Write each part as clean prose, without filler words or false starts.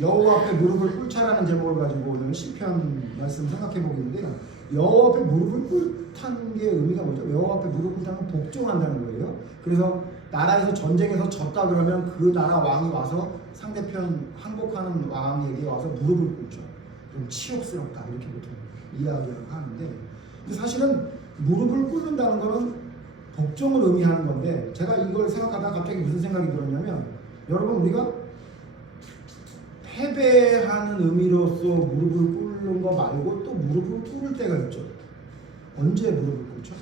여호와 앞에 무릎을 꿇자라는 제목을 가지고 오늘 시편 말씀 생각해 보겠는데요. 여호와 앞에 무릎을 꿇다는 게 의미가 뭐죠? 여호와 앞에 무릎을 꿇다는 건 복종한다는 거예요. 그래서 나라에서 전쟁에서 졌다 그러면 그 나라 왕이 와서 상대편 항복하는 왕에게 와서 무릎을 꿇죠. 좀 치욕스럽다 이렇게 보통 이야기를 하는데, 근데 사실은 무릎을 꿇는다는 거는 복종을 의미하는 건데, 제가 이걸 생각하다가 갑자기 무슨 생각이 들었냐면, 여러분 우리가 패배하는 의미로서 무릎을 꿇는 거 말고 또 무릎을 꿇을 때가 있죠. 언제 무릎을 꿇죠?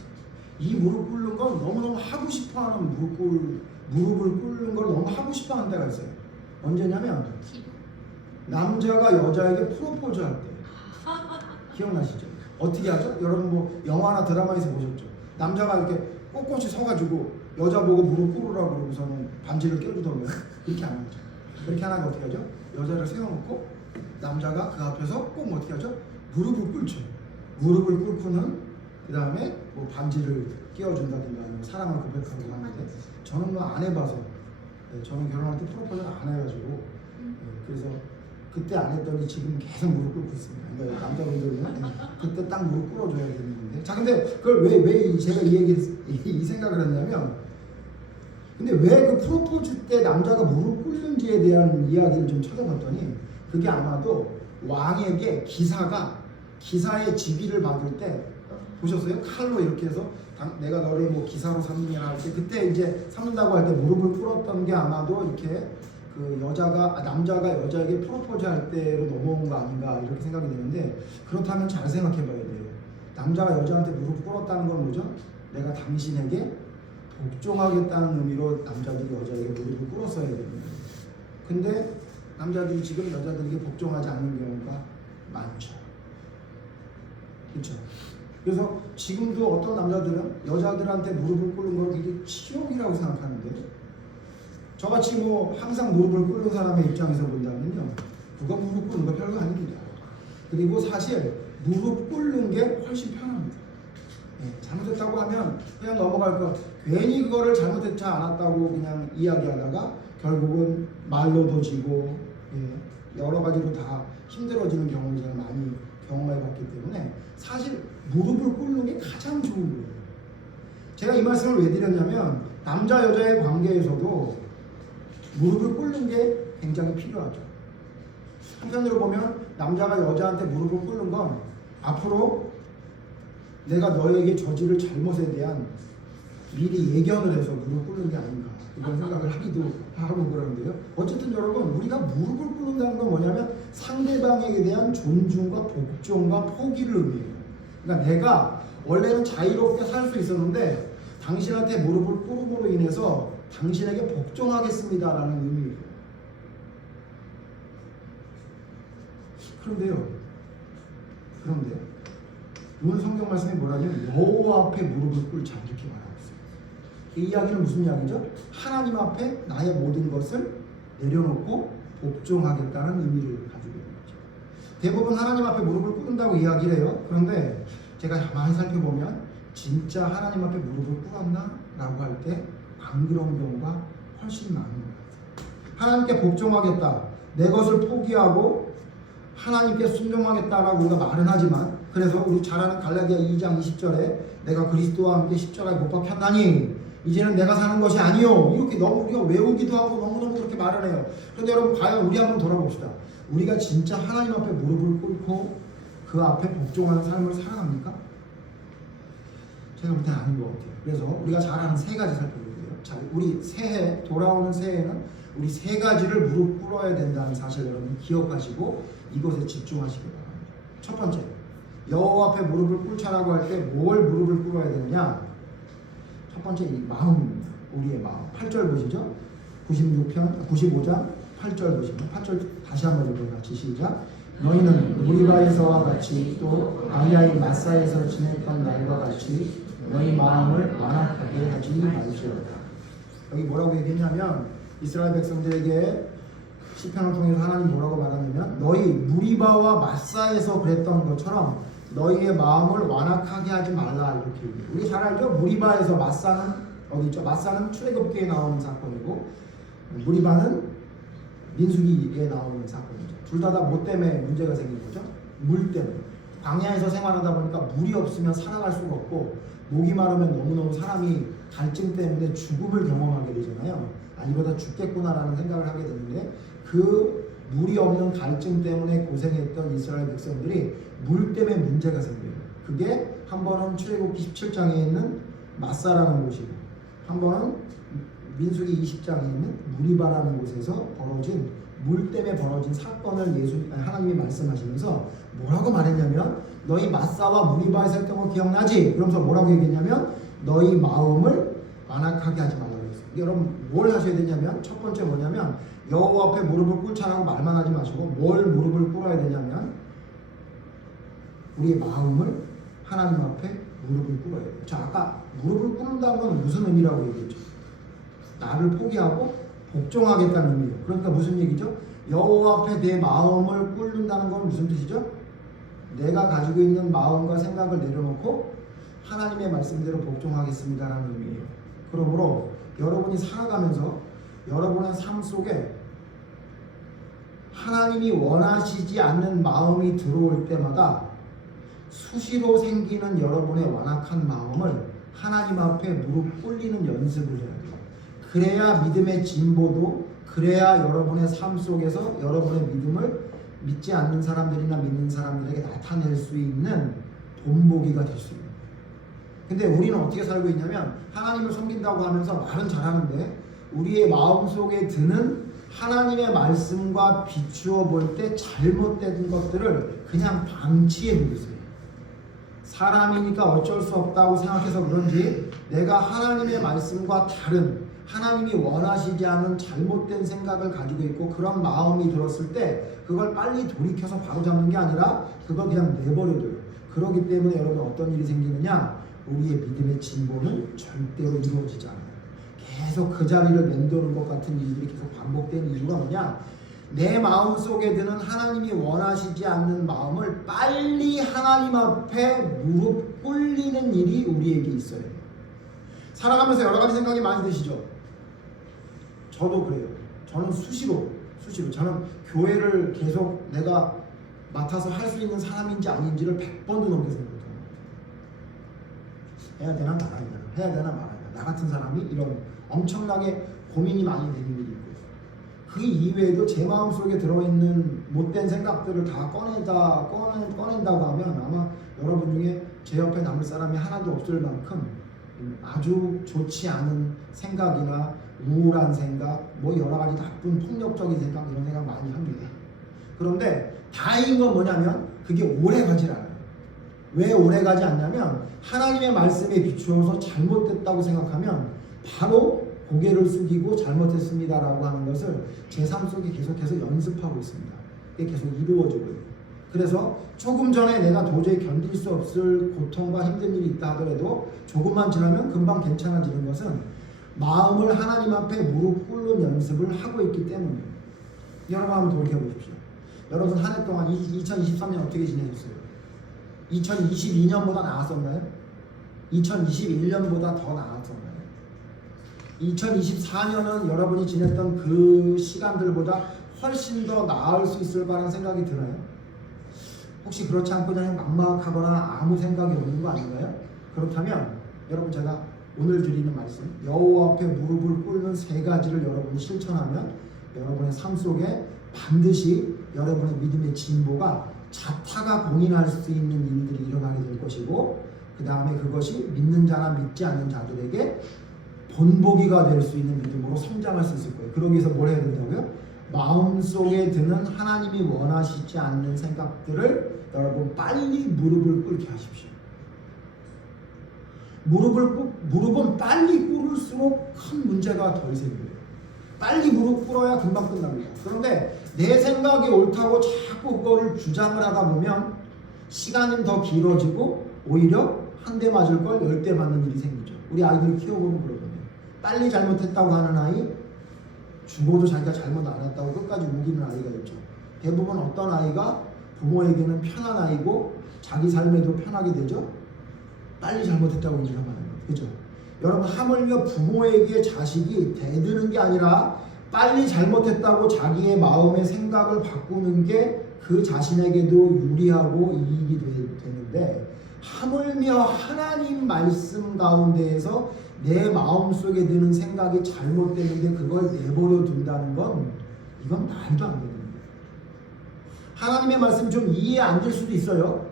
이 무릎 꿇는 건 너무너무 하고 싶어하는 무릎을 꿇는 걸 너무 하고 싶어하는 때가 있어요. 언제냐면 남자가 여자에게 프로포즈 할 때. 기억나시죠? 어떻게 하죠? 여러분 뭐 영화나 드라마에서 보셨죠? 남자가 이렇게 꼿꼿이 서가지고 여자 보고 무릎 꿇으라고 그러고서는 반지를 껴주던가 그렇게 안 하죠. 그렇게 안 하면 어떻게 하죠? 여자를 세워놓고 남자가 그 앞에서 꼭 어떻게 하죠? 무릎을 꿇죠. 무릎을 꿇고는 그 다음에 뭐 반지를 끼워준다든가 아니면 사랑을 고백하고 하는데, 저는 뭐 안 해봐서, 저는 결혼할 때 프로포즈를 안 해가지고, 그래서 그때 안 했더니 지금 계속 무릎 꿇고 있습니다. 그러니까 남자분들은 그때 딱 무릎 꿇어줘야 되는 건데. 자, 근데 그걸 왜 제가 이 생각을 했냐면, 근데 왜 그 프로포즈 때 남자가 무릎 꿇는지에 대한 이야기를 좀 찾아봤더니, 그게 아마도 왕에게 기사의 직위를 받을 때, 보셨어요? 칼로 이렇게 해서 내가 너를 뭐 기사로 삼느냐 할 때, 그때 이제 삼는다고 할 때 무릎을 꿇었던 게 아마도 이렇게 그 남자가 여자에게 프로포즈 할 때로 넘어온 거 아닌가 이렇게 생각이 되는데, 그렇다면 잘 생각해 봐야 돼요. 남자가 여자한테 무릎 꿇었다는 건 뭐죠? 내가 당신에게 복종하겠다는 의미로 남자들이 여자에게 무릎을 꿇었어야 됩니다. 근데 남자들이 지금 여자들에게 복종하지 않는 경우가 많죠. 그렇죠? 그래서 지금도 어떤 남자들은 여자들한테 무릎을 꿇는 걸 굉장히 치욕이라고 생각하는데, 저같이 뭐 항상 무릎을 꿇는 사람의 입장에서 본다면요, 누가 무릎 꿇는 거 별거 아닙니다. 그리고 사실 무릎 꿇는 게 훨씬 편합니다. 잘못했다고 하면 그냥 넘어갈 거, 괜히 그거를 잘못했지 않았다고 그냥 이야기하다가 결국은 말로도 지고, 여러 가지로 다 힘들어지는 경우를 제가 많이 경험해봤기 때문에 사실 무릎을 꿇는 게 가장 좋은 거예요. 제가 이 말씀을 왜 드렸냐면, 남자 여자의 관계에서도 무릎을 꿇는 게 굉장히 필요하죠. 한편으로 보면 남자가 여자한테 무릎을 꿇는 건 앞으로 내가 너에게 저지를 잘못에 대한 미리 예견을 해서 무릎 꿇는 게 아닌가 이런 생각을 하기도 하고 그러는데요. 어쨌든 여러분, 우리가 무릎을 꿇는다는 건 뭐냐면 상대방에게 대한 존중과 복종과 포기를 의미해요. 그러니까 내가 원래는 자유롭게 살 수 있었는데 당신한테 무릎을 꿇음으로 인해서 당신에게 복종하겠습니다라는 의미예요. 그런데 오늘 성경 말씀이 뭐라냐면 여호와 앞에 무릎을 꿇자 이렇게 말하고 있어요. 이 이야기는 무슨 이야기죠? 하나님 앞에 나의 모든 것을 내려놓고 복종하겠다는 의미를 가지고 있는 거죠. 대부분 하나님 앞에 무릎을 꿇는다고 이야기를 해요. 그런데 제가 가만히 살펴보면 진짜 하나님 앞에 무릎을 꿇었나? 라고 할 때 안 그런 경우가 훨씬 많은 것 같아요. 하나님께 복종하겠다, 내 것을 포기하고 하나님께 순종하겠다라고 우리가 말은 하지만, 그래서 우리 잘 아는 갈라디아 2장 20절에 내가 그리스도와 함께 십자가에 못 박혔나니 이제는 내가 사는 것이 아니요, 이렇게 너무 우리가 외우기도 하고 너무너무 그렇게 말을 해요. 그런데 여러분, 과연 우리 한번 돌아봅시다. 우리가 진짜 하나님 앞에 무릎을 꿇고 그 앞에 복종하는 삶을 살아갑니까? 제가 볼 때는 아닌 것 같아요. 그래서 우리가 잘 아는 세 가지 살펴볼게요. 자, 우리 돌아오는 새해는 우리 세 가지를 무릎 꿇어야 된다는 사실 여러분 기억하시고 이것에 집중하시기 바랍니다. 첫 번째, 여호와 앞에 무릎을 꿇자라고 할 때 뭘 무릎을 꿇어야 되느냐? 첫 번째, 이 마음입니다. 우리의 마음. 8절 보시죠. 95장 8절 보시면, 8절 다시 한번 읽어요. 같이 시작. 너희는 무리바에서와 같이 또 광야의 마사에서 지냈던 날과 같이 너희 마음을 완악하게 하지 말지어다. 여기 뭐라고 얘기했냐면, 이스라엘 백성들에게 시편을 통해서 하나님 뭐라고 말하냐면, 너희 무리바와 마사에서 그랬던 것처럼 너희의 마음을 완악하게 하지 말라 이렇게 얘기해요. 우리 잘 알죠? 무리바에서 마사는 어디 있죠? 마사는 출애굽기에 나오는 사건이고, 무리바는 민수기에 나오는 사건이죠. 둘 다 뭐 때문에 문제가 생긴 거죠? 물 때문에. 광야에서 생활하다 보니까 물이 없으면 살아갈 수가 없고 목이 마르면 너무너무 사람이 갈증 때문에 죽음을 경험하게 되잖아요. 아, 이러다 죽겠구나라는 생각을 하게 되는데 그 물이 없는 갈증 때문에 고생했던 이스라엘 백성들이 물 때문에 문제가 생겨요. 그게 한 번은 출애굽기 17장에 있는 마사라는 곳이고 한 번은 민수기 20장에 있는 무리바라는 곳에서 벌어진 물 때문에 벌어진 사건을 하나님이 말씀하시면서 뭐라고 말했냐면 너희 마사와 무리바에서 했던 거 기억나지? 그러면서 뭐라고 얘기했냐면 너희 마음을 완악하게 하지 말라고 했어요. 여러분 뭘 하셔야 되냐면 첫 번째 뭐냐면 여호와 앞에 무릎을 꿇자라고 말만 하지 마시고 뭘 무릎을 꿇어야 되냐면 우리의 마음을 하나님 앞에 무릎을 꿇어야 돼요. 자, 아까 무릎을 꿇는다는 건 무슨 의미라고 얘기했죠? 나를 포기하고 복종하겠다는 의미예요. 그러니까 무슨 얘기죠? 여호와 앞에 내 마음을 꿇는다는 건 무슨 뜻이죠? 내가 가지고 있는 마음과 생각을 내려놓고 하나님의 말씀대로 복종하겠습니다라는 의미예요. 그러므로 여러분이 살아가면서 여러분의 삶 속에 하나님이 원하시지 않는 마음이 들어올 때마다 수시로 생기는 여러분의 완악한 마음을 하나님 앞에 무릎 꿇리는 연습을 해야 돼요. 그래야 믿음의 진보도 그래야 여러분의 삶 속에서 여러분의 믿음을 믿지 않는 사람들이나 믿는 사람들에게 나타낼 수 있는 본보기가 될 수 있는 거예요. 근데 우리는 어떻게 살고 있냐면 하나님을 섬긴다고 하면서 말은 잘하는데 우리의 마음속에 드는 하나님의 말씀과 비추어 볼 때 잘못된 것들을 그냥 방치해 두고 있어요. 사람이니까 어쩔 수 없다고 생각해서 그런지 내가 하나님의 말씀과 다른 하나님이 원하시지 않은 잘못된 생각을 가지고 있고 그런 마음이 들었을 때 그걸 빨리 돌이켜서 바로잡는 게 아니라 그걸 그냥 내버려둬요. 그렇기 때문에 여러분 어떤 일이 생기느냐? 우리의 믿음의 진보는 절대로 이루어지지 않아요. 계속 그 자리를 맴도는 것 같은 일들이 계속 반복되는 이유가 뭐냐? 내 마음속에 드는 하나님이 원하시지 않는 마음을 빨리 하나님 앞에 무릎 꿇리는 일이 우리에게 있어야 돼요. 살아가면서 여러 가지 생각이 많이 드시죠? 저도 그래요. 저는 수시로 저는 교회를 계속 내가 맡아서 할 수 있는 사람인지 아닌지를 100번도 넘게 생각해요. 해야 되나 말아야 되나 해야 되나 말아야 되나 나 같은 사람이 이런 엄청나게 고민이 많이 되는 일이 있고 그 이외에도 제 마음속에 들어있는 못된 생각들을 다 꺼낸다고 하면 아마 여러분 중에 제 옆에 남을 사람이 하나도 없을 만큼 아주 좋지 않은 생각이나 우울한 생각, 뭐 여러 가지 나쁜 폭력적인 생각 이런 생각 많이 합니다. 그런데 다행인 건 뭐냐면 그게 오래 가지 않아요. 왜 오래 가지 않냐면 하나님의 말씀에 비추어서 잘못됐다고 생각하면 바로 고개를 숙이고 잘못했습니다라고 하는 것을 제 삶 속에 계속해서 연습하고 있습니다. 이게 계속 이루어지고 있고 그래서 조금 전에 내가 도저히 견딜 수 없을 고통과 힘든 일이 있다 하더라도 조금만 지나면 금방 괜찮아지는 것은 마음을 하나님 앞에 무릎 꿇는 연습을 하고 있기 때문이에요. 여러분 한번 돌이켜 보십시오. 여러분 한 해 동안 2023년 어떻게 지내셨어요? 2022년보다 나았었나요? 2021년보다 더 나았었나요? 2024년은 여러분이 지냈던 그 시간들보다 훨씬 더 나을 수 있을 거라는 생각이 드나요? 혹시 그렇지 않고 그냥 막막하거나 아무 생각이 없는 거 아닌가요? 그렇다면 여러분 제가 오늘 드리는 말씀 여호와 앞에 무릎을 꿇는 3가지를 여러분이 실천하면 여러분의 삶 속에 반드시 여러분의 믿음의 진보가 자타가 공인할 수 있는 일들이 일어나게 될 것이고 그 다음에 그것이 믿는 자나 믿지 않는 자들에게 본보기가 될 수 있는 믿음으로 성장할 수 있을 거예요. 그러기 위해서 뭘 해야 된다고요? 마음속에 드는 하나님이 원하시지 않는 생각들을 여러분 빨리 무릎을 꿇게 하십시오. 무릎은 빨리 꿇을수록 큰 문제가 덜 생겨요. 빨리 무릎 꿇어야 금방 끝납니다. 그런데 내 생각이 옳다고 자꾸 그거를 주장을 하다 보면 시간이 더 길어지고 오히려 한 대 맞을 걸 10대 맞는 일이 생기죠. 우리 아이들 키워보면 그러거든요. 빨리 잘못했다고 하는 아이, 죽어도 자기가 잘못 안 했다고 끝까지 우기는 아이가 있죠. 대부분 어떤 아이가 부모에게는 편한 아이고 자기 삶에도 편하게 되죠. 빨리 잘못했다고 인정하는 거예요. 그죠? 여러분 하물며 부모에게 자식이 대드는 게 아니라 빨리 잘못했다고 자기의 마음의 생각을 바꾸는 게 그 자신에게도 유리하고 이익이 되는데 하물며 하나님 말씀 가운데에서 내 마음속에 드는 생각이 잘못되는데 그걸 내버려 둔다는 건 이건 말도 안 되는 거예요. 하나님의 말씀 좀 이해 안 될 수도 있어요.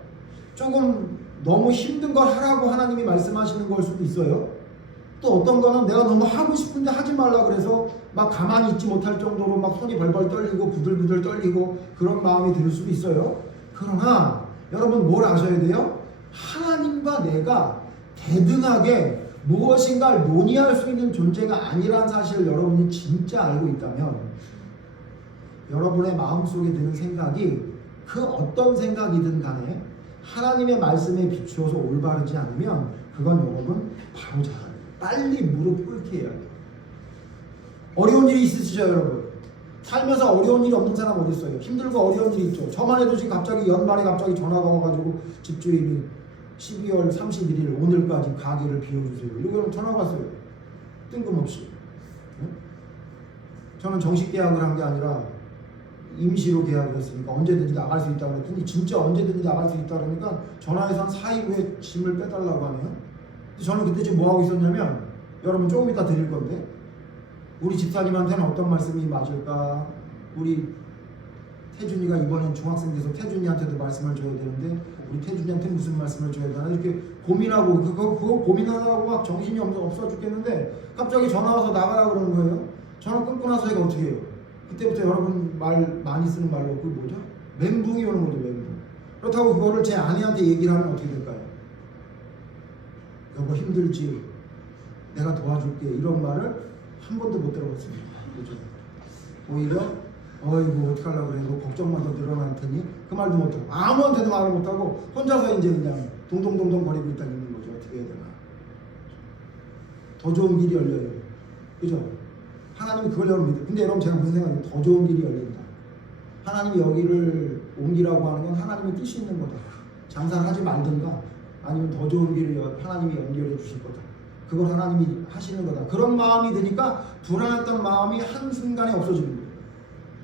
조금 너무 힘든 걸 하라고 하나님이 말씀하시는 걸 수도 있어요. 또 어떤 거는 내가 너무 하고 싶은데 하지 말라 그래서 막 가만히 있지 못할 정도로 막 손이 벌벌 떨리고 부들부들 떨리고 그런 마음이 들 수도 있어요. 그러나 여러분 뭘 아셔야 돼요? 하나님과 내가 대등하게 무엇인가를 논의할 수 있는 존재가 아니라는 사실을 여러분이 진짜 알고 있다면 여러분의 마음속에 드는 생각이 그 어떤 생각이든 간에 하나님의 말씀에 비추어서 올바르지 않으면 그건 여러분 바로 잘해요. 빨리 무릎 꿇게 해야 돼요. 어려운 일이 있으시죠 여러분? 살면서 어려운 일이 없는 사람 어디 있어요? 힘들고 어려운 일이 있죠. 저만 해도 지금 갑자기 연말에 갑자기 전화가 와가지고 집주인이 12월 31일 오늘까지 가게를 비워주세요. 이거는 전화가 왔어요. 뜬금없이. 저는 정식 계약을 한 게 아니라 임시로 계약을 했으니까 언제든지 나갈 수 있다고 그랬더니 진짜 언제든지 나갈 수 있다고 그러니까 전화해서 한 4일 후에 짐을 빼달라고 하네요. 저는 그때 지금 뭐하고 있었냐면 여러분 조금 이따 드릴 건데 우리 집사님한테는 어떤 말씀이 맞을까? 우리 태준이가 이번엔 중학생 돼서 태준이한테도 말씀을 줘야 되는데 우리 태준이한테 무슨 말씀을 줘야 되나 이렇게 고민하고 그거 고민하다고 막 정신이 없어 죽겠는데 갑자기 전화 와서 나가라 그러는 거예요. 전화 끊고 나서 제가 어떻게 해요? 그때부터 여러분 말 많이 쓰는 말로 그게 뭐죠? 멘붕이 오는 거죠. 멘붕. 그렇다고 그거를 제 아내한테 얘기를 하면 어떻게 될까요? 여보 힘들지? 내가 도와줄게 이런 말을 한 번도 못 들어봤습니다. 그죠? 오히려 어이구 어떡하려고 그래 너 걱정만 더 늘어날 테니 그 말도 못하고 아무한테도 말을 못하고 혼자서 이제 그냥 동동동동 거리고 있다 있는 거죠. 어떻게 해야 되나. 더 좋은 길이 열려요. 그죠? 하나님이 그걸 여러분 근데 여러분 제가 무슨 생각이에요? 더 좋은 길이 열린다. 하나님이 여기를 옮기라고 하는 건 하나님의 뜻이 있는 거다. 장사를 하지 말든가 아니면 더 좋은 길을 하나님이 연결해 주실 거다. 그걸 하나님이 하시는 거다. 그런 마음이 드니까 불안했던 마음이 한순간에 없어지는 거예요.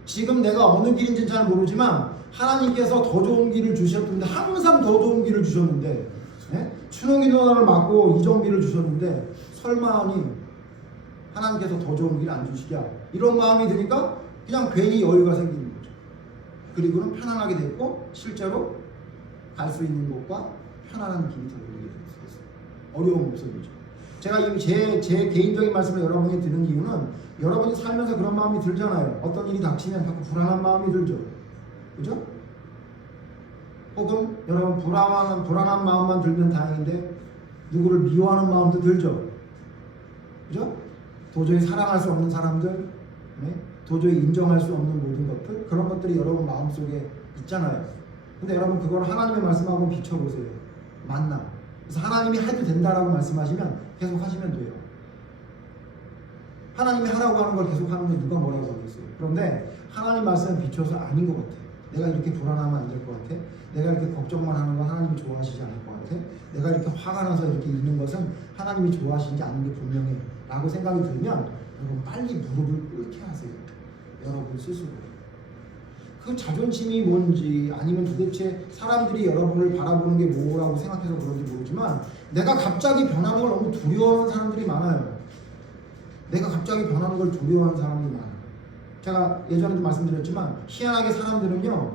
지금 내가 어느 길인지는 잘 모르지만 하나님께서 더 좋은 길을 주셨는데 항상 더 좋은 길을 주셨는데 추능기 누나를 맞고 이정비를 주셨는데 설마니 하나님께서 더 좋은 길 안 주시랴 이런 마음이 드니까 그냥 괜히 여유가 생기는 거죠. 그리고는 편안하게 됐고 실제로 갈 수 있는 곳과 편안한 길이 더 열리게 됐어요. 어려움 없어지죠. 제가 이 제 개인적인 말씀을 여러분에게 드는 이유는 여러분이 살면서 그런 마음이 들잖아요. 어떤 일이 닥치면 자꾸 불안한 마음이 들죠. 그죠? 혹은 여러분 불안한 마음만 들면 다행인데 누구를 미워하는 마음도 들죠. 그죠? 도저히 사랑할 수 없는 사람들, 도저히 인정할 수 없는 모든 것들 그런 것들이 여러분 마음속에 있잖아요. 근데 여러분 그걸 하나님의 말씀하고 비춰보세요. 맞나? 그래서 하나님이 해도 된다라고 말씀하시면 계속 하시면 돼요. 하나님이 하라고 하는 걸 계속 하는 건 누가 뭐라고 하겠어요. 그런데 하나님 말씀에 비춰서 아닌 것 같아. 내가 이렇게 불안하면 안 될 것 같아. 내가 이렇게 걱정만 하는 건 하나님이 좋아하시지 않을 것 같아. 내가 이렇게 화가 나서 이렇게 있는 것은 하나님이 좋아하시지 않는 게 분명해 라고 생각이 들면 여러분 빨리 무릎을 꿇게 하세요. 여러분 스스로. 그 자존심이 뭔지 아니면 도대체 사람들이 여러분을 바라보는 게 뭐라고 생각해서 그런지 모르지만 내가 갑자기 변하는 걸 너무 두려워하는 사람들이 많아요. 내가 갑자기 변하는 걸 두려워하는 사람들이 많아요. 제가 예전에도 말씀드렸지만 희한하게 사람들은요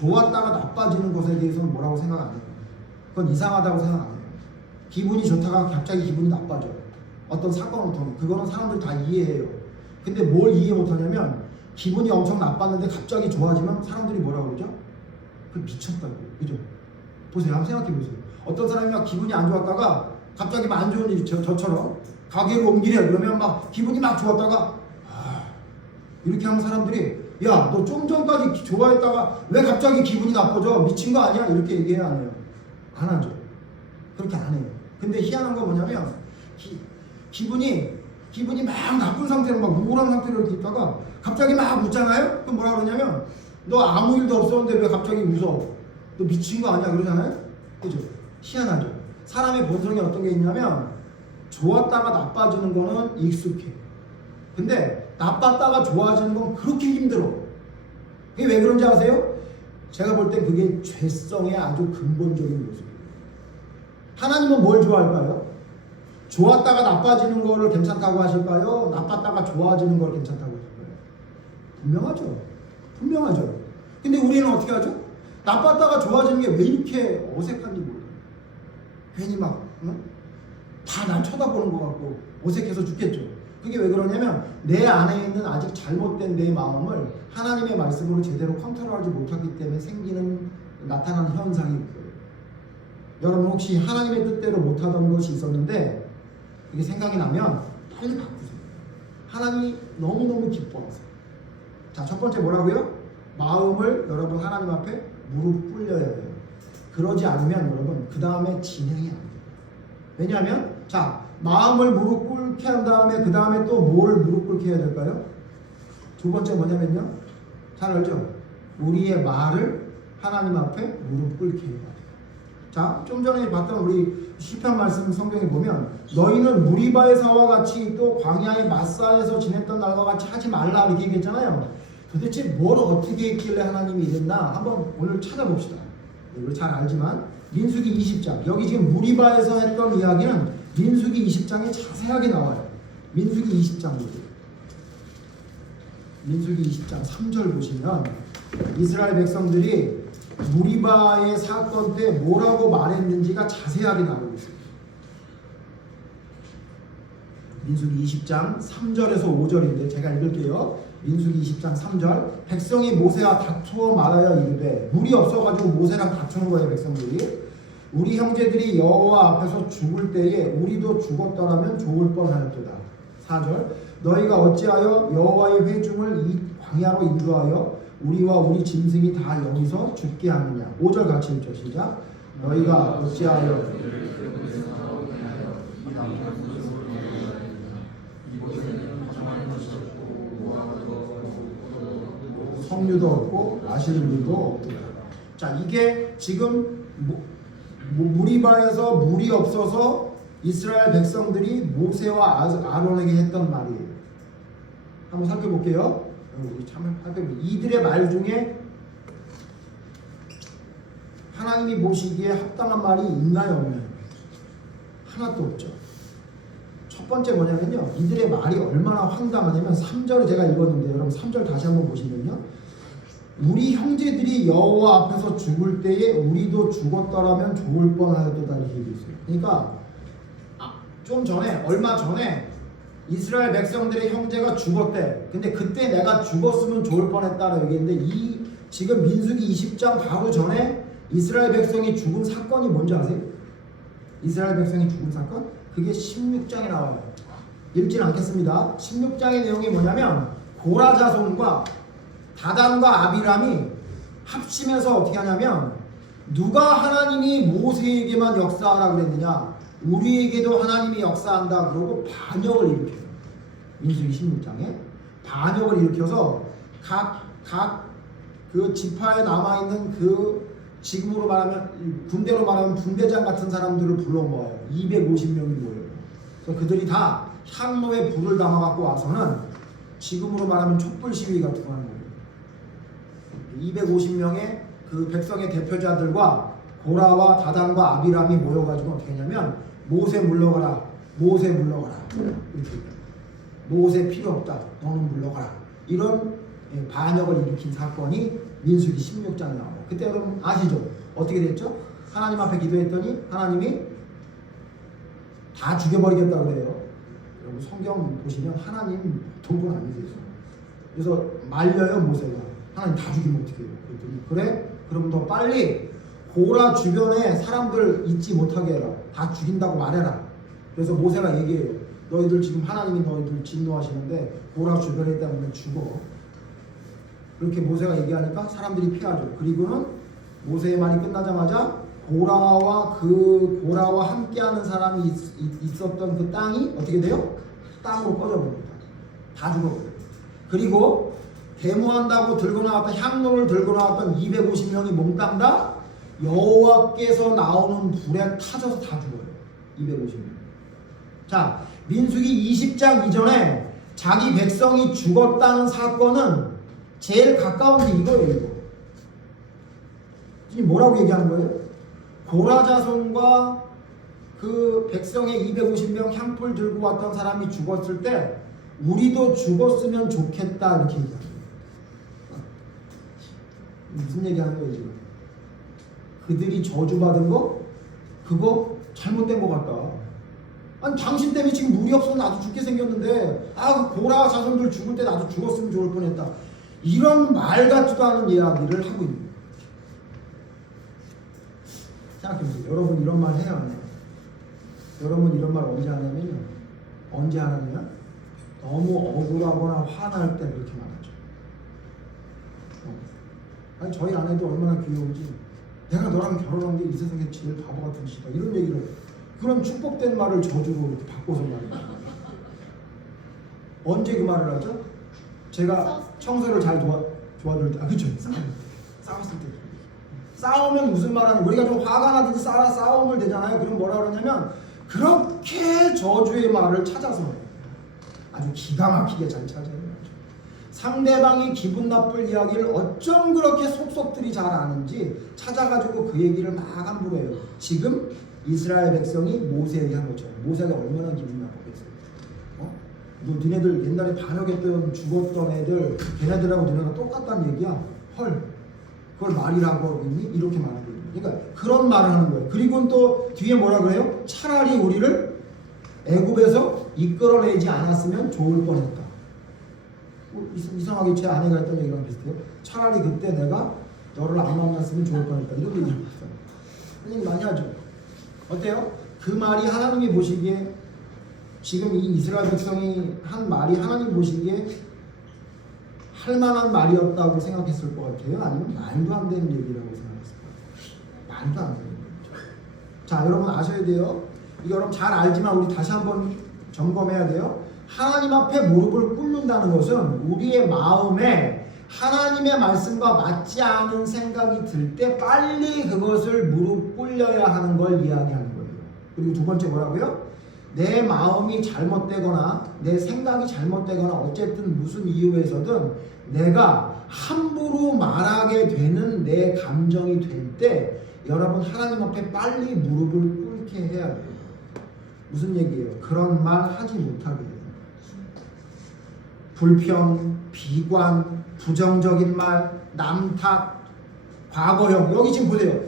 좋았다가 나빠지는 것에 대해서는 뭐라고 생각 안 해요. 그건 이상하다고 생각 안 해요. 기분이 좋다가 갑자기 기분이 나빠져. 어떤 사건을 통해 그거는 사람들 다 이해해요. 근데 뭘 이해 못하냐면 기분이 엄청 나빴는데 갑자기 좋아지면 사람들이 뭐라고 그러죠? 그 미쳤다고. 그죠? 보세요. 한번 생각해 보세요. 어떤 사람이 막 기분이 안 좋았다가 갑자기 막 안 좋은 일이 저처럼 가게를 옮기래. 그러면 막 기분이 막 좋았다가 이렇게 하는 사람들이 야, 너 좀 전까지 좋아했다가 왜 갑자기 기분이 나빠져? 미친 거 아니야? 이렇게 얘기해야 안 해요. 안 하죠. 그렇게 안 해요. 근데 희한한 건 뭐냐면 기분이 막 나쁜 상태로 막 우울한 상태로 이렇게 있다가 갑자기 막 웃잖아요? 그럼 뭐라 그러냐면 너 아무 일도 없었는데 왜 갑자기 웃어? 너 미친 거 아니야? 그러잖아요? 그죠? 희한하죠? 사람의 본성이 어떤 게 있냐면 좋았다가 나빠지는 거는 익숙해. 근데 나빴다가 좋아지는 건 그렇게 힘들어. 그게 왜 그런지 아세요? 제가 볼 때 그게 죄성의 아주 근본적인 모습이에요. 하나님은 뭘 좋아할까요? 좋았다가 나빠지는 거를 괜찮다고 하실까요? 나빴다가 좋아지는 걸 괜찮다고 하실까요? 분명하죠. 근데 우리는 어떻게 하죠? 나빴다가 좋아지는 게 왜 이렇게 어색한지 몰라요. 괜히 막 다 날 쳐다보는 것 같고 어색해서 죽겠죠. 그게 왜 그러냐면 내 안에 있는 아직 잘못된 내 마음을 하나님의 말씀으로 제대로 컨트롤하지 못하기 때문에 생기는 나타나는 현상이 있어요. 여러분 혹시 하나님의 뜻대로 못하던 것이 있었는데 그게 생각이 나면 빨리 바꾸세요. 하나님이 너무너무 기뻐하세요. 자, 첫 번째 뭐라고요? 마음을 여러분 하나님 앞에 무릎 꿇려야 해요. 그러지 않으면 여러분 그 다음에 진행이 안 돼요. 왜냐하면 자, 마음을 무릎 꿇게 한 다음에 그 다음에 또 뭘 무릎 꿇게 해야 될까요? 두 번째 뭐냐면요, 잘 알죠? 우리의 말을 하나님 앞에 무릎 꿇게 해야 돼요. 자, 좀 전에 봤던 우리 시편 말씀 성경에 보면 너희는 무리바에서와 같이 또 광야의 마사에서 지냈던 날과 같이 하지 말라 이렇게 얘기했잖아요. 도대체 뭘 어떻게 했길래 하나님이 이랬나 한번 오늘 찾아봅시다. 이걸 잘 알지만 민수기 20장, 여기 지금 무리바에서 했던 이야기는 민수기 20장에 자세하게 나와요. 민수기 20장 보세요. 민수기 20장 3절 보시면 이스라엘 백성들이 무리바의 사건 때 뭐라고 말했는지가 자세하게 나오고 있습니다. 민수기 20장 3절에서 5절인데 제가 읽을게요. 민수기 20장 3절, 백성이 모세와 다투어 말하여 이르되, 물이 없어가지고 모세랑 다투는 거예요. 백성들이 우리 형제들이 여호와 앞에서 죽을 때에 우리도 죽었더라면 좋을 뻔하였도다. 4절, 너희가 어찌하여 여호와의 회중을 이 광야로 인도하여 우리와 우리 짐승이 다 여기서 죽게 하느냐. 5절 같이 읽죠. 시작. 너희가 어찌하여 석류도 없고 마실 물도 없도다. 자, 이게 지금 무리바에서 물이 없어서 이스라엘 백성들이 모세와 아론에게 했던 말이에요. 한번 살펴볼게요. 우리 참 살펴볼게요. 이들의 말 중에 하나님이 보시기에 합당한 말이 있나요, 없나요? 하나도 없죠. 첫 번째 뭐냐면요, 이들의 말이 얼마나 황당하냐면 3절을 제가 읽었는데 여러분 3절 다시 한번 보시면요, 우리 형제들이 여호와 앞에서 죽을 때에 우리도 죽었더라면 좋을 뻔하였도다 이렇게 얘기했어요. 그러니까 좀 전에, 얼마 전에 이스라엘 백성들의 형제가 죽었대. 근데 그때 내가 죽었으면 좋을 뻔했다라고 얘기했는데 이 지금 민수기 20장 바로 전에 이스라엘 백성이 죽은 사건이 뭔지 아세요? 이스라엘 백성이 죽은 사건? 그게 16장에 나와요. 읽진 않겠습니다. 16장의 내용이 뭐냐면 고라 자손과 다단과 아비람이 합심해서 어떻게 하냐면, 누가 하나님이 모세에게만 역사하라 그랬느냐, 우리에게도 하나님이 역사한다 그러고 반역을 일으켜요. 민수기 16장에 반역을 일으켜서 각 그 지파에 남아있는 그 지금으로 말하면 군대로 말하면 분대장 같은 사람들을 불러 모아요. 250명이 모여요. 그래서 그들이 다 향로에 불을 담아갖고 와서는 지금으로 말하면 촛불 시위 같은 거 하는 거예요. 250명의 그 백성의 대표자들과 고라와 다단과 아비람이 모여가지고 어떻게 했냐면, 모세 물러가라, 모세 물러가라, 이렇게 모세 필요 없다, 너는 물러가라, 이런 반역을 일으킨 사건이 민수기 16장에 나와요. 그때 여러분 아시죠? 어떻게 됐죠? 하나님 앞에 기도했더니 하나님이 다 죽여버리겠다고 그래요. 여러분 성경 보시면 하나님 도구 아니세요. 그래서 말려요 모세가. 하나님 다 죽이면 어떻게 해요? 그랬더니 그래? 그럼 더 빨리 고라 주변에 사람들 잊지 못하게 해라. 다 죽인다고 말해라. 그래서 모세가 얘기해요. 너희들 지금 하나님이 너희들 진노하시는데 고라 주변에 있다면 죽어. 그렇게 모세가 얘기하니까 사람들이 피하죠. 그리고는 모세의 말이 끝나자마자 고라와 함께하는 사람이 있었던 그 땅이 어떻게 돼요? 땅으로 꺼져버립니다. 다 죽어버려요. 그리고 데모한다고 들고 나왔던 향로를 들고 나왔던 250명이 몽땅 다 여호와께서 나오는 불에 타져서 다 죽어요. 250명. 자, 민수기 20장 이전에 자기 백성이 죽었다는 사건은 제일 가까운 게 이거예요. 이거. 지금 뭐라고 얘기하는 거예요? 고라 자손과 그 백성의 250명 향불 들고 왔던 사람이 죽었을 때 우리도 죽었으면 좋겠다 이렇게 얘기하는 거예요. 무슨 얘기하는 거예요 지금? 그들이 저주받은 거? 그거 잘못된 것 같다. 아니 당신 때문에 지금 물이 없어서 나도 죽게 생겼는데 그 고라 자손들 죽을 때 나도 죽었으면 좋을 뻔했다. 이런 말 같지도 않은 이야기를 하고 있는 거예요. 생각해보세요. 여러분 이런 말 해요 안 해요? 여러분 이런 말 언제 하냐면요. 언제 하냐면 너무 억울하거나 화날 때 그렇게 말하죠. 아니 저희 아내도 얼마나 귀여운지 내가 너랑 결혼한 게 이 세상에 제일 바보 같은 짓이다 이런 얘기를 그런 축복된 말을 저주로 이렇게 바꿔서 말해요. 언제 그 말을 하죠? 제가 청소를 잘 도와줄 때 그쵸? 싸웠을 때 싸우면 무슨 말하는 우리가 좀 화가 나든지 싸움을 되잖아요. 그럼 뭐라 그러냐면 그렇게 저주의 말을 찾아서 아주 기가 막히게 잘 찾아요. 상대방이 기분 나쁠 이야기를 어쩜 그렇게 속속들이 잘 아는지 찾아가지고 그 얘기를 막 함부로 해요. 지금 이스라엘 백성이 모세에게 한 것처럼 모세가 얼마나 기분 나빴겠어요. 너 니네들 옛날에 반역했던 죽었던 애들 걔네들하고 너네가 똑같다는 얘기야. 헐 그걸 말이라고 있니? 이렇게 말하는 거예요. 그러니까 그런 말을 하는 거예요. 그리고 또 뒤에 뭐라 그래요? 차라리 우리를 애굽에서 이끌어내지 않았으면 좋을 뻔했다. 이상하게 제 아내가 했던 얘기랑 비슷해요. 차라리 그때 내가 너를 안 만났으면 좋을 뻔했다. 이런 얘기를 했어요. 그런 얘기 많이 하죠. 어때요? 그 말이 하나님이 보시기에 지금 이 이스라엘 백성이 한 말이 하나님 보시기에 할 만한 말이었다고 생각했을 것 같아요? 아니면 말도 안 되는 얘기라고 생각했을 것 같아요? 말도 안 되는 얘기죠. 자, 여러분 아셔야 돼요. 이거 여러분 잘 알지만 우리 다시 한번 점검해야 돼요. 하나님 앞에 무릎을 꿇는다는 것은 우리의 마음에 하나님의 말씀과 맞지 않은 생각이 들 때 빨리 그것을 무릎 꿇려야 하는 걸 이야기하는 거예요. 그리고 두 번째 뭐라고요? 내 마음이 잘못되거나 내 생각이 잘못되거나 어쨌든 무슨 이유에서든 내가 함부로 말하게 되는 내 감정이 될 때 여러분 하나님 앞에 빨리 무릎을 꿇게 해야 돼요. 무슨 얘기예요? 그런 말 하지 못하게 해요. 불평, 비관, 부정적인 말, 남탓, 과거형. 여기 지금 보세요.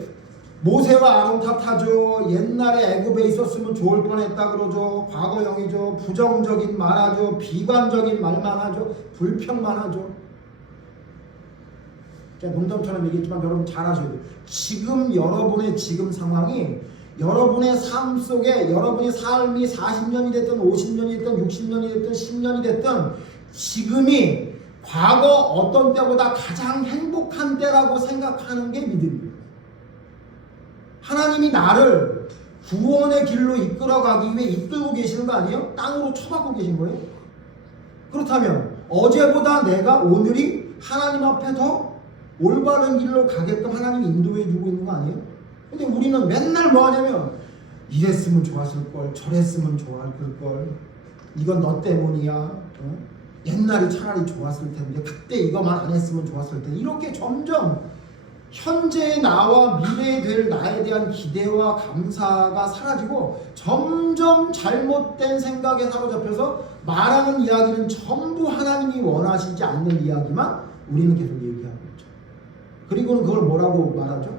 모세와 아론 탓하죠. 옛날에 애굽에 있었으면 좋을 뻔했다 그러죠. 과거형이죠. 부정적인 말하죠. 비관적인 말만 하죠. 불평만 하죠. 제가 농담처럼 얘기했지만 여러분 잘 아셔야 돼요. 지금 여러분의 지금 상황이 여러분의 삶 속에 여러분의 삶이 40년이 됐든 50년이 됐든 60년이 됐든 10년이 됐든 지금이 과거 어떤 때보다 가장 행복한 때라고 생각하는 게 믿음이에요. 하나님이 나를 구원의 길로 이끌어가기 위해 이끌고 계시는 거 아니에요? 땅으로 쳐박고 계신 거예요? 그렇다면 어제보다 내가 오늘이 하나님 앞에 더 올바른 길로 가게끔 하나님이 인도해 주고 있는 거 아니에요? 근데 우리는 맨날 뭐 하냐면 이랬으면 좋았을 걸, 저랬으면 좋았을 걸, 이건 너 때문이야. 옛날이 차라리 좋았을 텐데 그때 이거만 안 했으면 좋았을 텐데 이렇게 점점 현재의 나와 미래에 될 나에 대한 기대와 감사가 사라지고 점점 잘못된 생각에 사로잡혀서 말하는 이야기는 전부 하나님이 원하시지 않는 이야기만 우리는 계속 얘기하고 있죠. 그리고는 그걸 뭐라고 말하죠?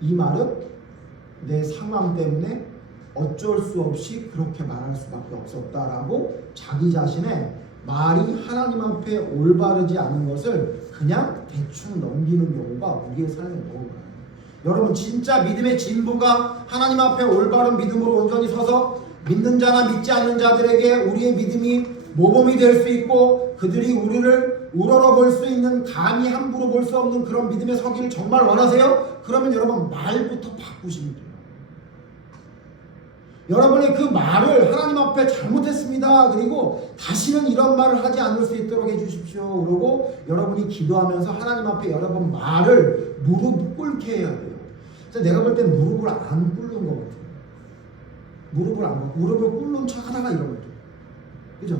이 말은 내 상황 때문에 어쩔 수 없이 그렇게 말할 수밖에 없었다라고 자기 자신의 말이 하나님 앞에 올바르지 않은 것을 그냥 대충 넘기는 경우가 우리의 삶에 너무 많아요. 여러분 진짜 믿음의 진보가 하나님 앞에 올바른 믿음으로 온전히 서서 믿는 자나 믿지 않는 자들에게 우리의 믿음이 모범이 될 수 있고 그들이 우리를 우러러 볼 수 있는 감히 함부로 볼 수 없는 그런 믿음의 서기를 정말 원하세요? 그러면 여러분 말부터 바꾸시면 돼요. 여러분의 그 말을 하나님 앞에 잘못했습니다. 그리고 다시는 이런 말을 하지 않을 수 있도록 해주십시오. 그러고 여러분이 기도하면서 하나님 앞에 여러분 말을 무릎 꿇게 해야 돼요. 그래서 내가 볼 때 무릎을 안 꿇는 것 같아요. 무릎을 안 꿇고 무릎을 꿇는 척 하다가 이런 거죠. 그죠?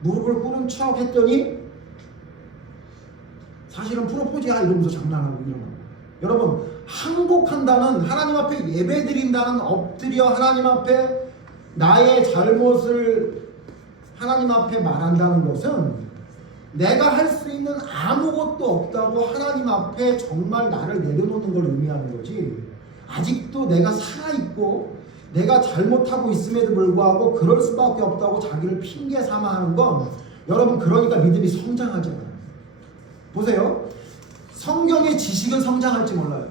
무릎을 꿇은 척 했더니 사실은 프로포즈야 이러면서 장난하고 이런 거. 여러분, 항복한다는, 하나님 앞에 예배드린다는, 엎드려 하나님 앞에 나의 잘못을 하나님 앞에 말한다는 것은 내가 할 수 있는 아무것도 없다고 하나님 앞에 정말 나를 내려놓는 걸 의미하는 거지, 아직도 내가 살아있고 내가 잘못하고 있음에도 불구하고 그럴 수밖에 없다고 자기를 핑계 삼아 하는 건, 여러분, 그러니까 믿음이 성장하지 않아요. 보세요. 성경의 지식은 성장할지 몰라요.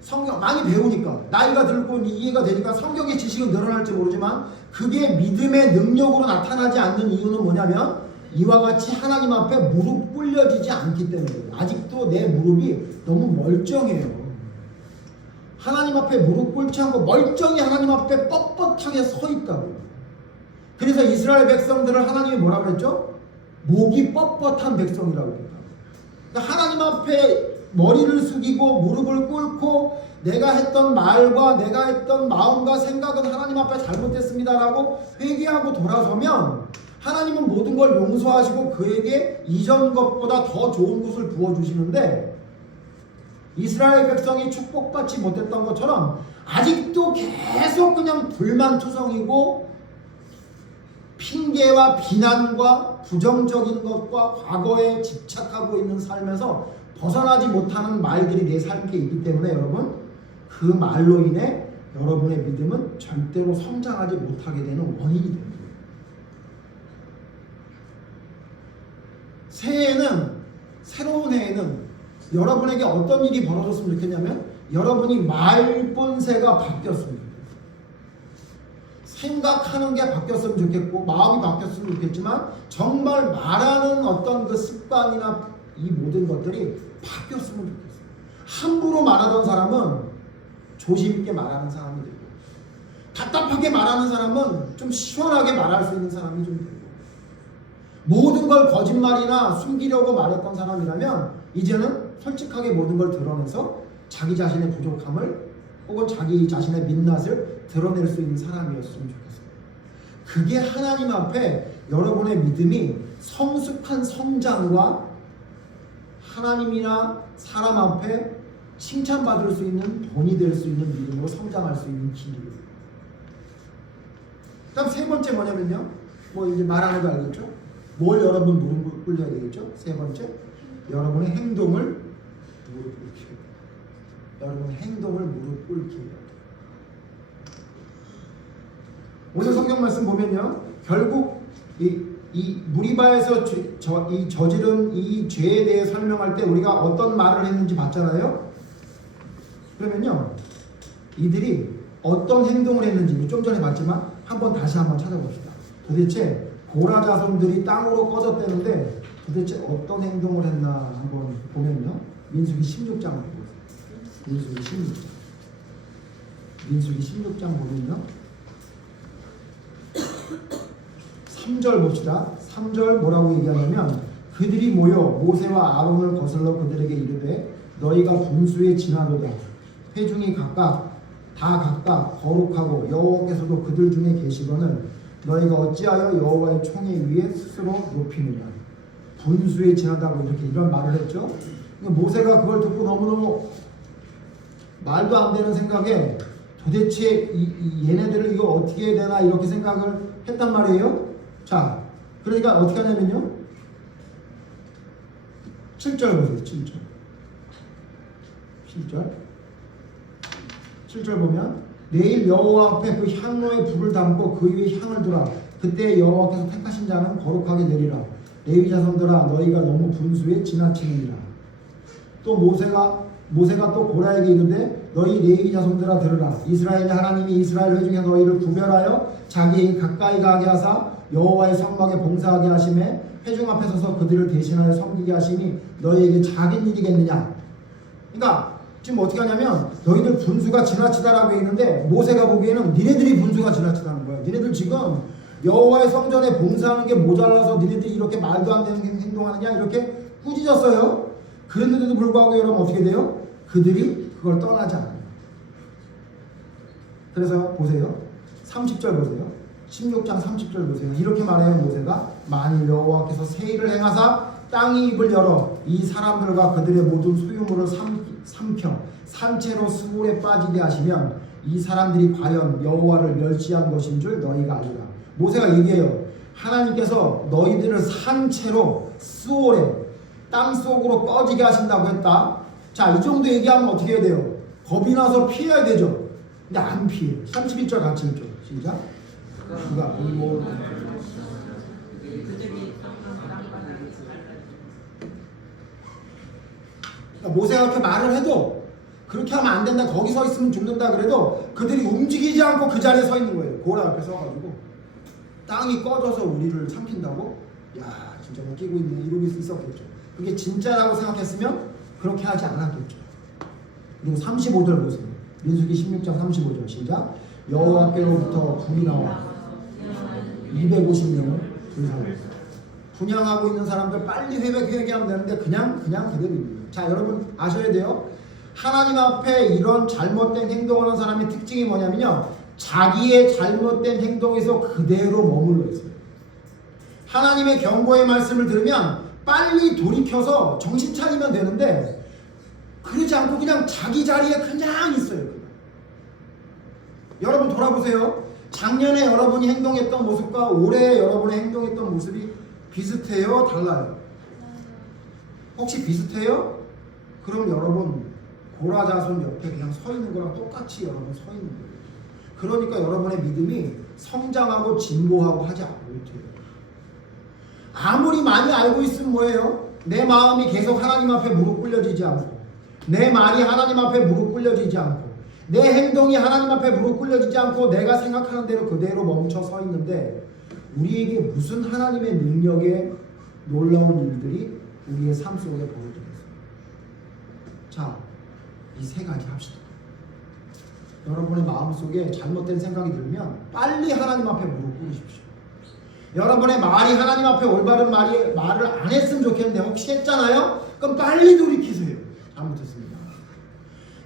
성경 많이 배우니까, 나이가 들고 이해가 되니까 성경의 지식은 늘어날지 모르지만 그게 믿음의 능력으로 나타나지 않는 이유는 뭐냐면 이와 같이 하나님 앞에 무릎 꿇려지지 않기 때문이에요. 아직도 내 무릎이 너무 멀쩡해요. 하나님 앞에 무릎 꿇지 않고 멀쩡히 하나님 앞에 뻣뻣하게 서 있다고. 그래서 이스라엘 백성들을 하나님이 뭐라고 그랬죠? 목이 뻣뻣한 백성이라고 그랬다. 그러니까 하나님 앞에 머리를 숙이고 무릎을 꿇고 내가 했던 말과 내가 했던 마음과 생각은 하나님 앞에 잘못됐습니다라고 회개하고 돌아서면 하나님은 모든 걸 용서하시고 그에게 이전 것보다 더 좋은 것을 부어주시는데, 이스라엘 백성이 축복받지 못했던 것처럼 아직도 계속 그냥 불만투성이고 핑계와 비난과 부정적인 것과 과거에 집착하고 있는 삶에서 벗어나지 못하는 말들이 내 삶에 있기 때문에 여러분, 그 말로 인해 여러분의 믿음은 절대로 성장하지 못하게 되는 원인이 됩니다. 새해에는, 새로운 해에는 여러분에게 어떤 일이 벌어졌으면 좋겠냐면 여러분이 말본세가 바뀌었으면 좋겠어요. 생각하는 게 바뀌었으면 좋겠고 마음이 바뀌었으면 좋겠지만 정말 말하는 어떤 그 습관이나 이 모든 것들이 바뀌었으면 좋겠어요. 함부로 말하던 사람은 조심 있게 말하는 사람이 되고, 답답하게 말하는 사람은 좀 시원하게 말할 수 있는 사람이 좀 되고, 모든 걸 거짓말이나 숨기려고 말했던 사람이라면 이제는 솔직하게 모든 걸 드러내서 자기 자신의 부족함을 혹은 자기 자신의 민낯을 드러낼 수 있는 사람이었으면 좋겠어요. 그게 하나님 앞에 여러분의 믿음이 성숙한 성장과 하나님이나 사람 앞에 칭찬받을 수 있는 본이 될 수 있는 믿음으로 성장할 수 있는 길이에요. 그다음 세 번째 뭐냐면요, 뭐 이제 말 안 해도 알겠죠? 뭘 여러분 무릎 꿇려야 되겠죠? 세 번째, 여러분의 행동을 무릎 꿇기. 여러분의 행동을 무릎 꿇기. 오늘 성경 말씀 보면요, 결국 이 무리바에서 저지른 이 죄에 대해 설명할 때 우리가 어떤 말을 했는지 봤잖아요. 그러면요, 이들이 어떤 행동을 했는지 좀 전에 봤지만 다시 한번 찾아봅시다. 도대체 고라 자손들이 땅으로 꺼졌대는데 도대체 어떤 행동을 했나 한번 보면요, 민수기 16장 보세요. 민수기 16장 보면요, 3절 봅시다. 3절 뭐라고 얘기하냐면, 그들이 모여 모세와 아론을 거슬러 그들에게 이르되 너희가 분수에 지나도다. 회중이 각각 거룩하고 여호와께서도 그들 중에 계시거늘 너희가 어찌하여 여호와의 총회 위에 스스로 높이느냐. 분수에 지나다고 이런 말을 했죠. 모세가 그걸 듣고 너무너무 말도 안 되는 생각에 도대체 얘네들을 이거 어떻게 해야 되나 이렇게 생각을 했단 말이에요. 자, 그러니까 어떻게 하냐면요, 7절 보세요. 7절 보면, 내일 여호와 앞에 그 향로에 불을 담고 그 위에 향을 두라. 그때 여호와께서 택하신 자는 거룩하게 되리라. 레위 자손들아, 너희가 너무 분수에 지나치느니라. 또 모세가 또 고라에게 이르되 너희 레위 자손들아 들으라. 이스라엘의 하나님이 이스라엘 회중에 너희를 구별하여 자기에게 가까이 가게 하사 여호와의 성막에 봉사하게 하심에 회중 앞에 서서 그들을 대신하여 섬기게 하시니 너희에게 작은 일이겠느냐. 그러니까 지금 어떻게 하냐면 너희들 분수가 지나치다라고 했는데 모세가 보기에는 니네들이 분수가 지나치다는 거야. 니네들 지금 여호와의 성전에 봉사하는 게 모자라서 니네들이 이렇게 말도 안 되는 행동하느냐 이렇게 꾸짖었어요. 그랬는데도 불구하고 여러분 어떻게 돼요? 그들이 그걸 떠나지 않아요. 그래서 보세요. 30절 보세요. 16장 30절 보세요. 이렇게 말해요. 모세가 만일 여호와께서 세일을 행하사 땅의 입을 열어 이 사람들과 그들의 모든 소유물을 삼켜 산채로 수울에 빠지게 하시면 이 사람들이 과연 여호와를 멸시한 것인 줄 너희가 알리라. 모세가 얘기해요. 하나님께서 너희들을 산채로 수올에 땅속으로 꺼지게 하신다고 했다. 자, 이 정도 얘기하면 어떻게 해야 돼요? 겁이 나서 피해야 되죠. 근데 안 피해. 31절 같이 읽죠. 시작. 누가 뭐 모세가 그렇게 말을 해도 그렇게 하면 안 된다. 거기 서 있으면 죽는다. 그래도 그들이 움직이지 않고 그 자리에 서 있는 거예요. 고라 앞에 서가지고 땅이 꺼져서 우리를 삼킨다고? 야, 진짜 웃기고 있네. 이러고 있었겠죠. 그게 진짜라고 생각했으면 그렇게 하지 않았겠죠. 그리고 35절 보세요. 민수기 16장 35절 시작. 여호와께로부터 불이 나와 250명을 불살랐어요. 분양하고 있는 사람들 빨리 회개하면 되는데 그냥 그대로 있는 거예요. 자, 여러분 아셔야 돼요. 하나님 앞에 이런 잘못된 행동을 하는 사람의 특징이 뭐냐면요, 자기의 잘못된 행동에서 그대로 머물러 있어요. 하나님의 경고의 말씀을 들으면 빨리 돌이켜서 정신 차리면 되는데 그러지 않고 그냥 자기 자리에 그냥 있어요. 여러분 돌아보세요. 작년에 여러분이 행동했던 모습과 올해 여러분이 행동했던 모습이 비슷해요? 달라요? 혹시 비슷해요? 그럼 여러분 고라자손 옆에 그냥 서 있는 거랑 똑같이 여러분 서 있는 거예요. 그러니까 여러분의 믿음이 성장하고 진보하고 하지 못해요. 아무리 많이 알고 있으면 뭐예요? 내 마음이 계속 하나님 앞에 무릎 꿇려지지 않고, 내 말이 하나님 앞에 무릎 꿇려지지 않고, 내 행동이 하나님 앞에 무릎 꿇려지지 않고 내가 생각하는 대로 그대로 멈춰 서 있는데 우리에게 무슨 하나님의 능력의 놀라운 일들이 우리의 삶 속에 벌어지겠어요. 자, 이 세 가지 합시다. 여러분의 마음속에 잘못된 생각이 들면 빨리 하나님 앞에 무릎 꿇으십시오. 여러분의 말이 하나님 앞에 올바른 말을 안 했으면 좋겠는데 혹시 했잖아요? 그럼 빨리 돌이키세요. 잘못했습니다.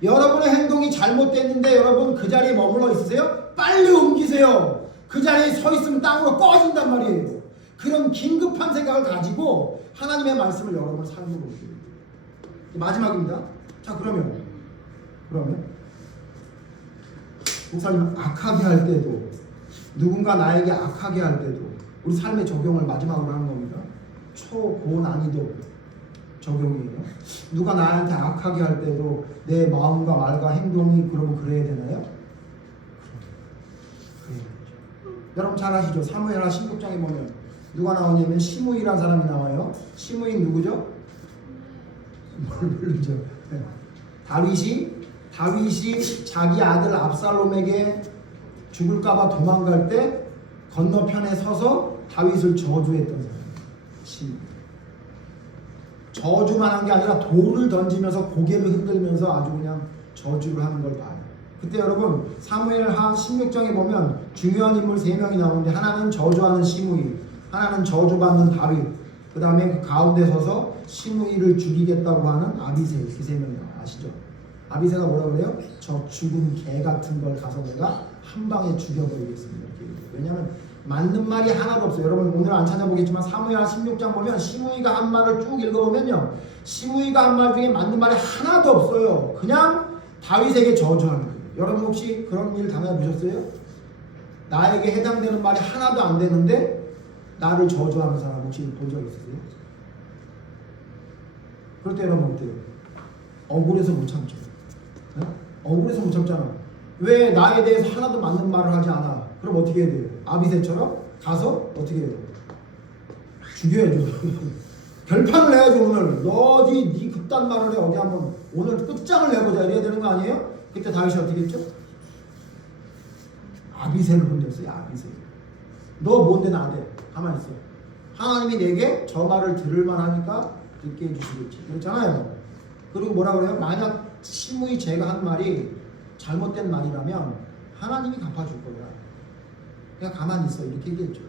여러분의 행동이 잘못됐는데 여러분 그 자리에 머물러 있으세요? 빨리 옮기세요. 그 자리에 서 있으면 땅으로 꺼진단 말이에요. 그런 긴급한 생각을 가지고 하나님의 말씀을 여러분의 삶으로 옮겨요. 마지막입니다. 자, 그러면 목사님 악하게 할 때도, 누군가 나에게 악하게 할 때도 우리 삶의 적용을 마지막으로 하는 겁니다. 초고난이도 적용이에요. 누가 나한테 악하게 할 때도 내 마음과 말과 행동이 그래야 되나요? 여러분 잘 아시죠? 사무엘하 16장에 보면 누가 나오냐면 시므이라는 사람이 나와요. 시므이는 누구죠? 모르죠. 네. 다윗이 자기 아들 압살롬에게 죽을까봐 도망갈 때 건너편에 서서 다윗을 저주했던 사람이에요. 저주만 한 게 아니라 돌을 던지면서 고개를 흔들면서 아주 그냥 저주를 하는 걸 봐요. 그때 여러분 사무엘하 16장에 보면 중요한 인물 3명이 나오는데 하나는 저주하는 시므이, 하나는 저주받는 다윗, 그 다음에 그 가운데 서서 시므이를 죽이겠다고 하는 아비새, 그 3명이 아시죠? 아비새가 뭐라 그래요? 저 죽은 개 같은 걸 가서 내가 한 방에 죽여버리겠습니다. 왜냐하면 맞는 말이 하나도 없어요. 여러분 오늘 안 찾아보겠지만 사무엘하 16장 보면 시므이가 한 말을 쭉 읽어보면요, 시므이가 한 말 중에 맞는 말이 하나도 없어요. 그냥 다윗에게 저주하는 거예요. 여러분 혹시 그런 일 당해보셨어요? 나에게 해당되는 말이 하나도 안 되는데 나를 저주하는 사람 혹시 본 적 있으세요? 그럴 때 여러분 어때요? 억울해서 못 참죠. 네? 억울해서 못 참잖아. 왜 나에 대해서 하나도 맞는 말을 하지 않아? 그럼 어떻게 해야 돼요? 아비새처럼 가서 어떻게 해요? 죽여야죠. 결판을 내야죠. 오늘 너 어디 네 그딴 말을 해, 어디 한번 오늘 끝장을 내보자 이래야 되는 거 아니에요? 그때 다윗이 어떻게 했죠? 아비새를 혼냈어요. 아비새. 너 뭔데 나한테 가만히 있어. 하나님이 내게 저 말을 들을만 하니까 듣게 해주시겠지. 그렇잖아요. 그리고 뭐라 그래요? 만약 시므이 제가 한 말이 잘못된 말이라면 하나님이 갚아줄 거야. 그냥 가만히 있어. 이렇게 얘기했죠.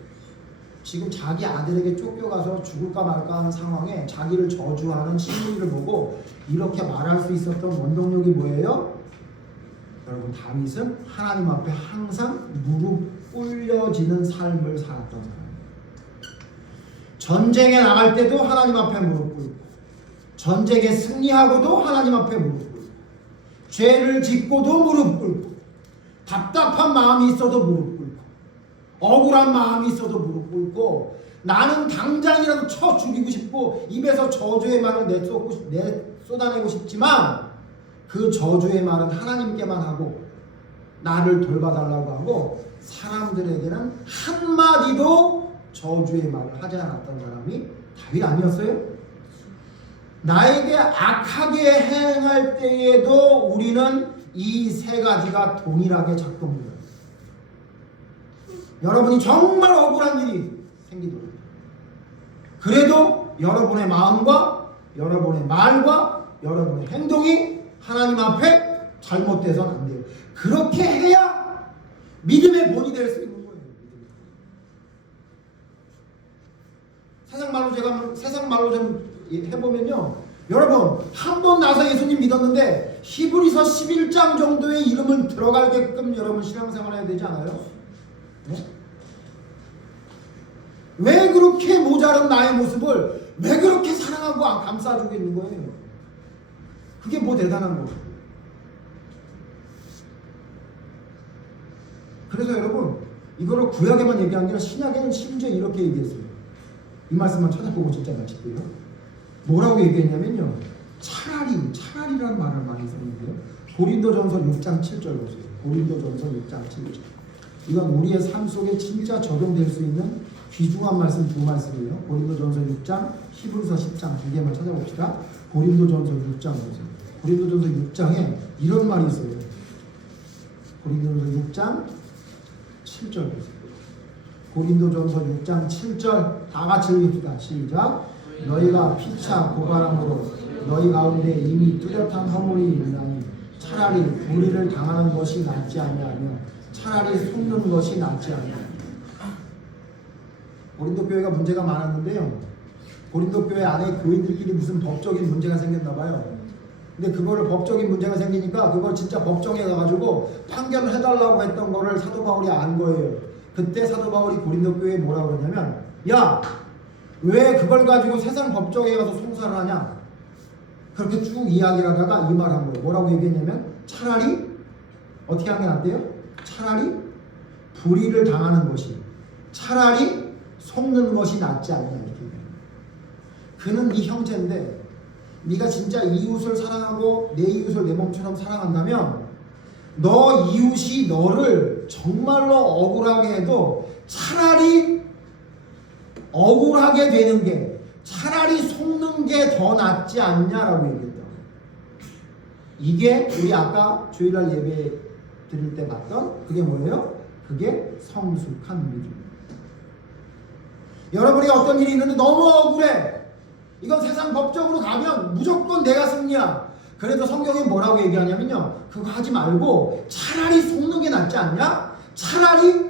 지금 자기 아들에게 쫓겨가서 죽을까 말까 하는 상황에 자기를 저주하는 시므이를 보고 이렇게 말할 수 있었던 원동력이 뭐예요? 여러분 다윗은 하나님 앞에 항상 무릎 꿀려지는 삶을 살았던 사람. 전쟁에 나갈 때도 하나님 앞에 무릎 꿇고, 전쟁에 승리하고도 하나님 앞에 무릎 꿇고, 죄를 짓고도 무릎 꿇고, 답답한 마음이 있어도 무릎 꿇고, 억울한 마음이 있어도 무릎 꿇고, 나는 당장이라도 쳐 죽이고 싶고 입에서 저주의 말을 쏟아내고 싶지만 그 저주의 말은 하나님께만 하고 나를 돌봐달라고 하고 사람들에게는 한마디도 저주의 말을 하지 않았던 사람이 다윗 아니었어요? 나에게 악하게 행할 때에도 우리는 이 세 가지가 동일하게 작동해요. 여러분이 정말 억울한 일이 생기더라도 그래도 여러분의 마음과 여러분의 말과 여러분의 행동이 하나님 앞에 잘못돼서는 안 돼요. 그렇게 해야 믿음의 본이 될 수 있는 거예요. 세상 말로 좀 해보면요, 여러분 한 번 나서 예수님 믿었는데 히브리서 11장 정도의 이름을 들어가게끔 여러분 신앙생활 해야 되지 않아요? 네? 왜 그렇게 모자란 나의 모습을 왜 그렇게 사랑하고 감싸주고 있는 거예요? 그게 뭐 대단한 거예요? 그래서 여러분 이거를 구약에만 얘기한 게 아니라 신약에는 심지어 이렇게 얘기했어요. 이 말씀만 찾아보고 진짜 마칠게요. 뭐라고 얘기했냐면요, 차라리라는 말을 많이 썼는데요, 고린도전서 6장 7절 보세요. 고린도전서 6장 7절. 이건 우리의 삶 속에 진짜 적용될 수 있는 귀중한 말씀 두 말씀이에요. 고린도전서 6장, 히브리서 10장 두 개만 찾아봅시다. 고린도전서 6장 보세요. 고린도전서 6장에 이런 말이 있어요. 고린도전서 6장 7절 보세요. 고린도전서 6장 7절 다 같이 읽읍시다. 시작. 너희가 피차 고발함으로 너희 가운데 이미 뚜렷한 허물이 있나니 차라리 불의를 당하는 것이 낫지 아니하며 차라리 속는 것이 낫지 아니하며. 고린도 교회가 문제가 많았는데요, 고린도 교회 안에 교인들끼리 무슨 법적인 문제가 생겼나 봐요. 근데 그거를 법적인 문제가 생기니까 그걸 진짜 법정에 가가지고 판결을 해달라고 했던 거를 사도 바울이 안 거예요. 그때 사도 바울이 고린도 교회에 뭐라고 그러냐면, 야, 왜 그걸 가지고 세상 법정에 가서 송사를 하냐, 그렇게 쭉 이야기를 하다가 이 말 한 거예요. 뭐라고 얘기했냐면, 차라리 어떻게 하는 게 낫대요? 차라리 불의를 당하는 것이, 차라리 속는 것이 낫지 않냐, 이렇게. 그는 네 형제인데 네가 진짜 이웃을 사랑하고 내 이웃을 내 몸처럼 사랑한다면 너 이웃이 너를 정말로 억울하게 해도 차라리 억울하게 되는 게, 차라리 속는 게 더 낫지 않냐라고 얘기했다. 이게 우리 아까 주일날 예배 드릴 때 봤던 그게 뭐예요? 그게 성숙한 믿음. 여러분이 어떤 일이 있는데 너무 억울해. 이건 세상 법적으로 가면 무조건 내가 승리야. 그래도 성경이 뭐라고 얘기하냐면요, 그거 하지 말고 차라리 속는 게 낫지 않냐? 차라리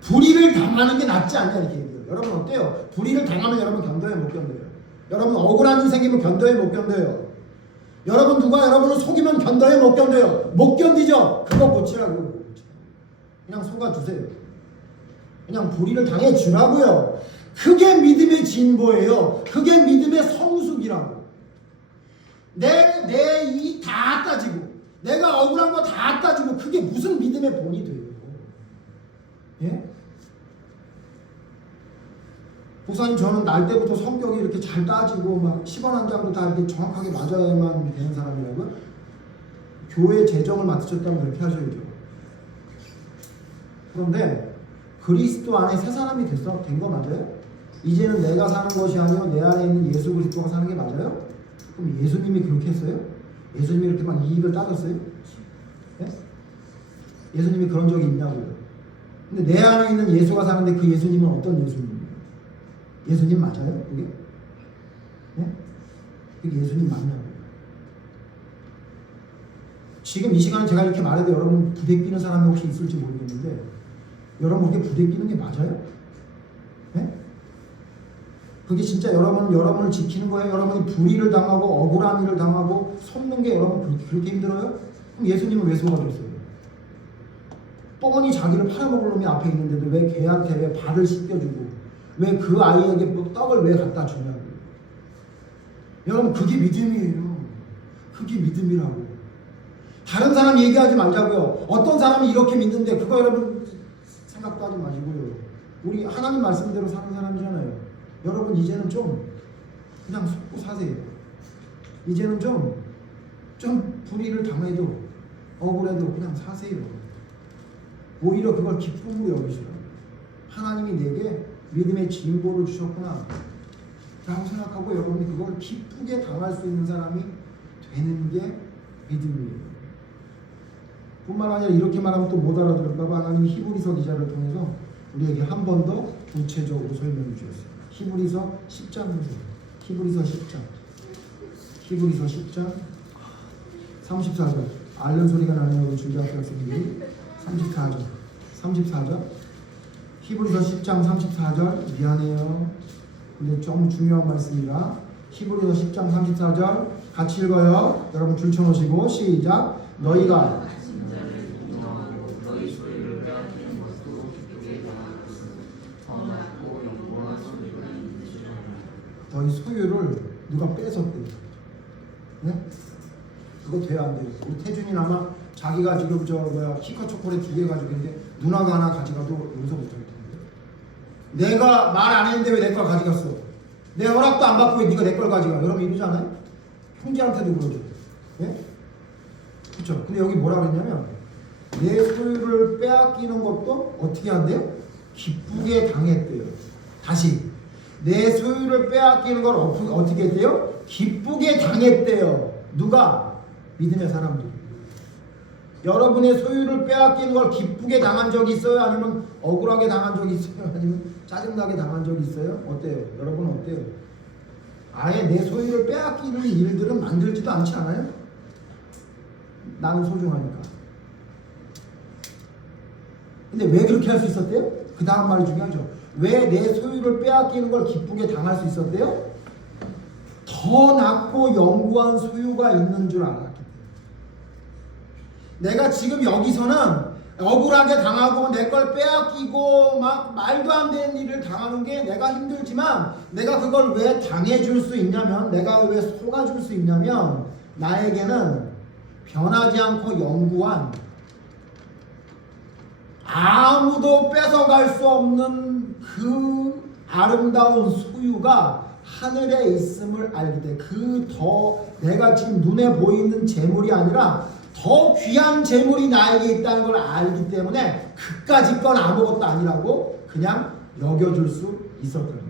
불의를 당하는 게 낫지 않냐, 이렇게 얘기해요. 여러분 어때요? 불의를 당하면 여러분 견뎌요, 못 견뎌요? 여러분 억울한 일 생기면 견뎌요, 못 견뎌요? 여러분 누가 여러분을 속이면 견뎌요, 못 견뎌요? 못 견디죠? 그거 고치라고. 그냥 속아주세요. 그냥 불의를 당해주라고요. 그게 믿음의 진보예요. 그게 믿음의 성숙이라고. 내 이 다 따지고 내가 억울한 거 다 따지고 그게 무슨 믿음의 본이 돼요? 예? 목사님, 저는 날 때부터 성격이 이렇게 잘 따지고 막 10원 한 장도 다 이렇게 정확하게 맞아야만 되는 사람이라고요? 교회 재정을 맡으셨다면 그렇게 하셔야죠. 그런데 그리스도 안에 새 사람이 된 거 맞아요? 이제는 내가 사는 것이 아니고 내 안에 있는 예수 그리스도가 사는 게 맞아요? 그럼 예수님이 그렇게 했어요? 예수님이 이렇게 막 이익을 따졌어요? 네? 예수님이 그런 적이 있냐고요? 근데 내 안에 있는 예수가 사는데 그 예수님은 어떤 예수님이에요? 예수님 맞아요? 그게? 네? 그게 예수님 맞냐고요? 지금 이 시간에 제가 이렇게 말해도 여러분 부대끼는 사람이 혹시 있을지 모르겠는데, 여러분 그렇게 부대끼는 게 맞아요? 네? 그게 진짜 여러분을 지키는 거예요? 여러분이 불의를 당하고 억울한 일을 당하고 속는 게 여러분 그렇게 힘들어요? 그럼 예수님은 왜 속아줬어요? 뻔히 자기를 팔아먹을 놈이 앞에 있는데도 왜 걔한테 왜 발을 씻겨주고 왜 그 아이에게 떡을 왜 갖다 주냐고. 여러분 그게 믿음이에요. 그게 믿음이라고. 다른 사람 얘기하지 말자고요. 어떤 사람이 이렇게 믿는데 그거 여러분 생각도 하지 마시고요. 우리 하나님 말씀대로 사는 사람이잖아요. 여러분 이제는 좀 그냥 속고 사세요. 이제는 좀 불의를 당해도 억울해도 그냥 사세요. 오히려 그걸 기쁨으로 여기시라고. 하나님이 내게 믿음의 진보를 주셨구나 라고 생각하고 여러분이 그걸 기쁘게 당할 수 있는 사람이 되는 게 믿음이에요. 뿐만 아니라 이렇게 말하면 또 못 알아들을까봐 하나님이 히브리서 기자를 통해서 우리에게 한 번 더 구체적으로 설명해 주셨어요. 히브리서 10장 보세요. 히브리서 10장 34절. 앓는 소리가 나네요. 우리 주교학교 학생들이. 34절. 히브리서 10장 34절. 미안해요. 근데 좀 중요한 말씀이라. 히브리서 10장 34절 같이 읽어요. 여러분 줄 쳐놓으시고 시작. 너희가 너희 소유를 누가 뺏었대요. 네? 그거 돼야 안 돼요. 우리 태준이는 아마 자기가 지금 키커 초콜릿 2개 가지고 있는데 누나가 하나 가져가도 용서 못할 텐데. 내가 말 안 했는데 왜 내 걸 가져갔어? 내 허락도 안 받고 왜 네가 내 걸 가져가? 여러분 이러잖아요. 형제한테도 그러죠. 네? 그렇죠. 근데 여기 뭐라 그랬냐면 내 소유를 빼앗기는 것도 어떻게 한대요? 기쁘게 당했대요. 다시 내 소유를 빼앗기는 걸 어떻게 했대요? 기쁘게 당했대요. 누가? 믿음의 사람들. 여러분의 소유를 빼앗기는 걸 기쁘게 당한 적이 있어요? 아니면 억울하게 당한 적이 있어요? 아니면 짜증나게 당한 적이 있어요? 어때요? 여러분은 어때요? 아예 내 소유를 빼앗기는 일들은 만들지도 않지 않아요? 나는 소중하니까. 근데 왜 그렇게 할 수 있었대요? 그 다음 말이 중요하죠. 왜 내 소유를 빼앗기는 걸 기쁘게 당할 수 있었대요? 더 낮고 영구한 소유가 있는 줄 알았기 때문에. 내가 지금 여기서는 억울하게 당하고 내 걸 빼앗기고 막 말도 안 되는 일을 당하는 게 내가 힘들지만 내가 그걸 왜 당해줄 수 있냐면, 내가 왜 속아줄 수 있냐면, 나에게는 변하지 않고 영구한 아무도 뺏어갈 수 없는 그 아름다운 소유가 하늘에 있음을 알게 돼. 그 더 내가 지금 눈에 보이는 재물이 아니라 더 귀한 재물이 나에게 있다는 걸 알기 때문에 그까짓 건 아무것도 아니라고 그냥 여겨줄 수 있었던 거예요.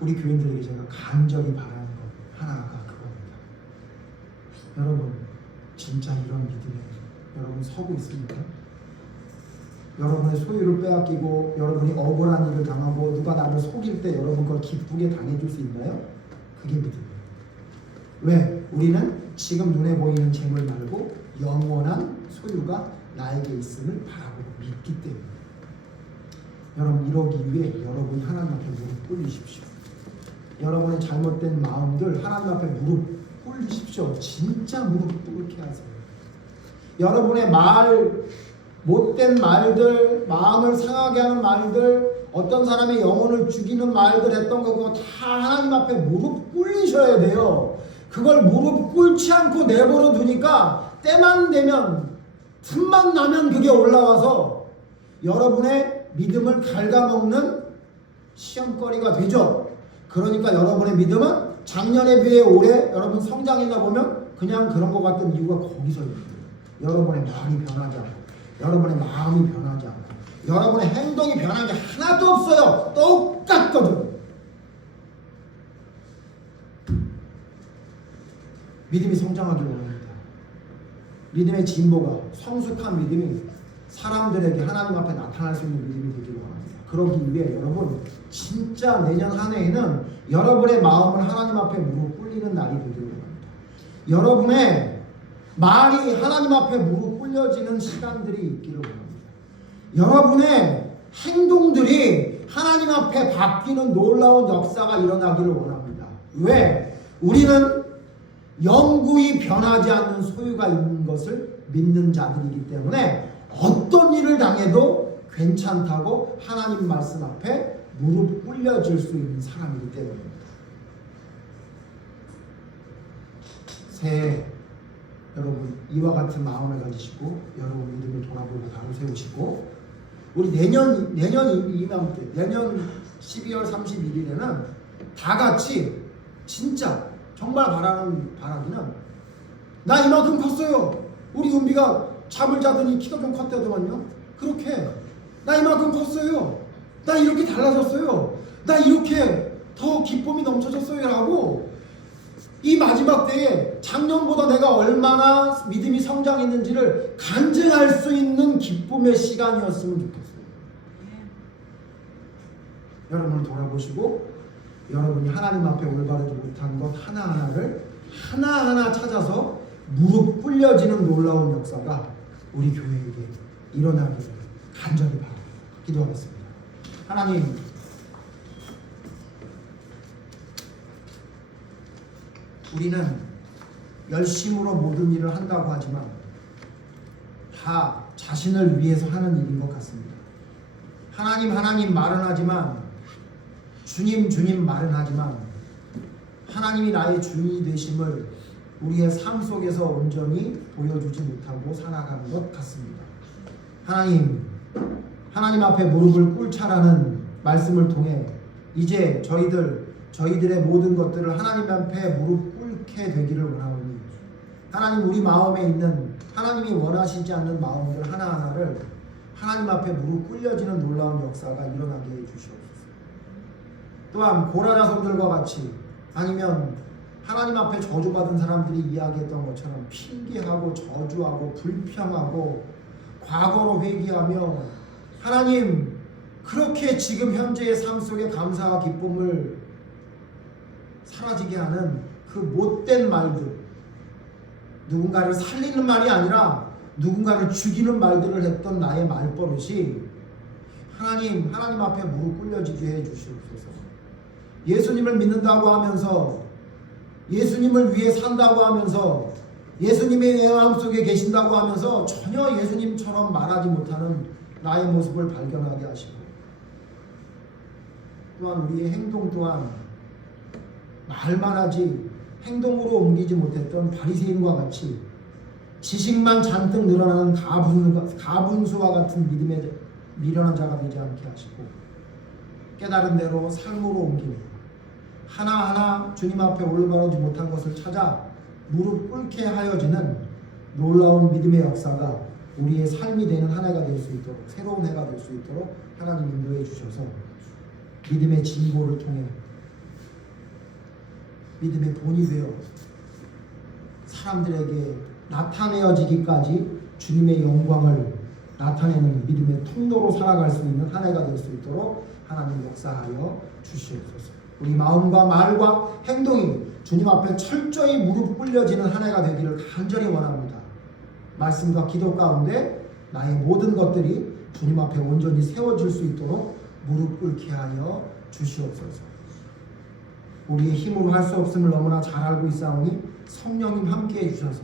우리 교인들에게 제가 간절히 바라는 것 하나가 그겁니다. 여러분 진짜 이런 믿음에 여러분 서고 있습니까? 여러분의 소유를 빼앗기고 여러분이 억울한 일을 당하고 누가 나를 속일 때 여러분 그걸 기쁘게 당해줄 수 있나요? 그게 믿음이에요. 왜? 우리는 지금 눈에 보이는 재물 말고 영원한 소유가 나에게 있음을 바라보고 믿기 때문에. 여러분 이러기 위해 여러분이 하나님 앞에 무릎 꿇으십시오. 여러분의 잘못된 마음들 하나님 앞에 무릎 꿇으십시오. 진짜 무릎 꿇게 하세요. 여러분의 못된 말들, 마음을 상하게 하는 말들, 어떤 사람의 영혼을 죽이는 말들 했던 거 그거 다 하나님 앞에 무릎 꿇으셔야 돼요. 그걸 무릎 꿇지 않고 내버려 두니까 때만 되면, 틈만 나면 그게 올라와서 여러분의 믿음을 갉아먹는 시험거리가 되죠. 그러니까 여러분의 믿음은 작년에 비해 올해 여러분 성장했나 보면 그냥 그런 것 같은 이유가 거기서 있어요. 여러분의 마음이 변하지 않고, 여러분의 마음이 변하지 않고, 여러분의 행동이 변한 게 하나도 없어요. 똑같거든. 믿음이 성장하기를 원합니다. 믿음의 진보가, 성숙한 믿음이 사람들에게 하나님 앞에 나타날 수 있는 믿음이 되기를 원합니다. 그러기 위해 여러분 진짜 내년 한 해에는 여러분의 마음을 하나님 앞에 무릎 꿇리는 날이 되기를 원합니다. 여러분의 말이 하나님 앞에 무릎 꿇려지는 시간들이 있기를 원합니다. 여러분의 행동들이 하나님 앞에 바뀌는 놀라운 역사가 일어나기를 원합니다. 왜? 우리는 영구히 변하지 않는 소유가 있는 것을 믿는 자들이기 때문에 어떤 일을 당해도 괜찮다고 하나님 말씀 앞에 무릎 꿇려질 수 있는 사람이기 때문입니다. 새해 여러분 이와 같은 마음을 가지시고 여러분 믿음을 돌아보고 바로 세우시고 우리 내년 이맘때 내년 12월 31일에는 다 같이 진짜 정말 바라기는 나 이만큼 컸어요. 우리 은비가 잠을 자더니 키가 좀 컸다더만요. 그렇게 나 이만큼 컸어요. 나 이렇게 달라졌어요. 나 이렇게 더 기쁨이 넘쳐졌어요 라고 이 마지막 때에 작년보다 내가 얼마나 믿음이 성장했는지를 간증할 수 있는 기쁨의 시간이었으면 좋겠어요. 여러분을 돌아보시고 여러분이 하나님 앞에 올바르지 못한 것 하나하나를 하나하나 찾아서 무릎 꿇려지는 놀라운 역사가 우리 교회에게 일어나기를 간절히 바랍니다. 기도하겠습니다. 하나님, 우리는 열심으로 모든 일을 한다고 하지만 다 자신을 위해서 하는 일인 것 같습니다. 하나님 말은 하지만 주님 말은 하지만 하나님이 나의 주인이 되심을 우리의 삶 속에서 온전히 보여주지 못하고 살아가는 것 같습니다. 하나님 앞에 무릎을 꿇자라는 말씀을 통해 이제 저희들의 모든 것들을 하나님 앞에 무릎 꿇게 되기를 원하오니 하나님 우리 마음에 있는 하나님이 원하시지 않는 마음들 하나하나를 하나님 앞에 무릎 꿇려지는 놀라운 역사가 일어나게 해주시옵소서. 또한 고라 자손들과 같이 아니면 하나님 앞에 저주받은 사람들이 이야기했던 것처럼 핑계하고 저주하고 불평하고 과거로 회귀하며 하나님 그렇게 지금 현재의 삶 속에 감사와 기쁨을 사라지게 하는 그 못된 말들, 누군가를 살리는 말이 아니라 누군가를 죽이는 말들을 했던 나의 말버릇이 하나님 앞에 무릎 꿇려지게 해 주시옵소서. 예수님을 믿는다고 하면서 예수님을 위해 산다고 하면서 예수님의 내 마음속에 계신다고 하면서 전혀 예수님처럼 말하지 못하는 나의 모습을 발견하게 하시고 또한 우리의 행동 또한 말만 하지 행동으로 옮기지 못했던 바리새인과 같이 지식만 잔뜩 늘어나는 가분수와 같은 믿음에 미련한 자가 되지 않게 하시고 깨달은 대로 삶으로 옮기고 하나하나 주님 앞에 올바르지 못한 것을 찾아 무릎 꿇게 하여지는 놀라운 믿음의 역사가 우리의 삶이 되는 한 해가 될 수 있도록 새로운 해가 될 수 있도록 하나님 인도해 주셔서 믿음의 진보를 통해 믿음의 본이 되어 사람들에게 나타내어지기까지 주님의 영광을 나타내는 믿음의 통로로 살아갈 수 있는 한 해가 될 수 있도록 하나님 역사하여 주시옵소서. 우리 마음과 말과 행동이 주님 앞에 철저히 무릎 꿇려지는 한 해가 되기를 간절히 원합니다. 말씀과 기도 가운데 나의 모든 것들이 주님 앞에 온전히 세워질 수 있도록 무릎 꿇게 하여 주시옵소서. 우리의 힘으로 할 수 없음을 너무나 잘 알고 있사오니 성령님 함께해 주셔서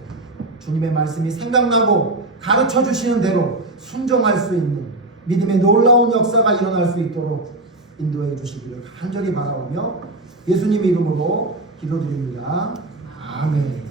주님의 말씀이 생각나고 가르쳐 주시는 대로 순종할 수 있는 믿음의 놀라운 역사가 일어날 수 있도록 인도해 주시기를 간절히 바라오며 예수님 이름으로 기도드립니다. 아멘.